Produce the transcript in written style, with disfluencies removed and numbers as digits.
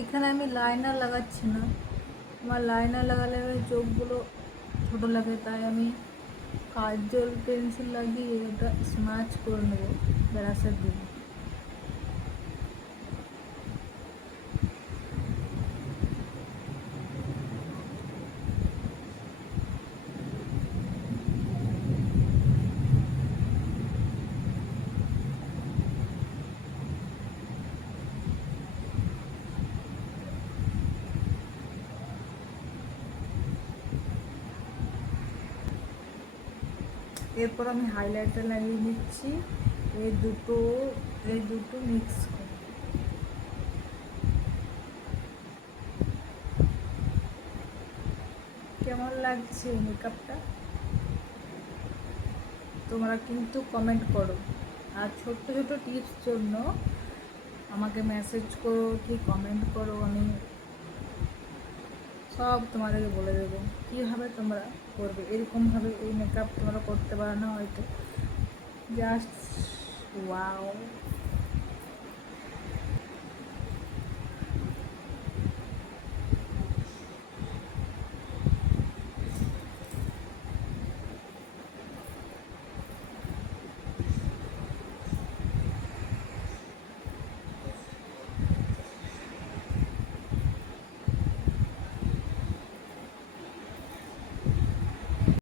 এখানে আমি লাইনার লাগাচ্ছি না, আমার লাইনার লাগালে চোখগুলো ছোটো লাগে, তাই আমি কাজল পেন্সিল লাগিয়ে ওটা স্ম্যাচ করে নেবো ব্রাশের দিয়ে। এরপর আমি হাইলাইটার লাগিয়ে নিচ্ছি, এই দুটো মিক্স করে। কেমন লাগছে মেকআপটা তোমরা কিন্তু কমেন্ট করো, আর ছোট্ট ছোট টিপস জন্য আমাকে মেসেজ করো কি কমেন্ট করো, আমি সব তোমাদেরকে বলে দেবো কীভাবে তোমরা করবে। এরকমভাবে এই মেকআপ তোমরা করতে পারো না হয়তো, জাস্ট ওয়াও।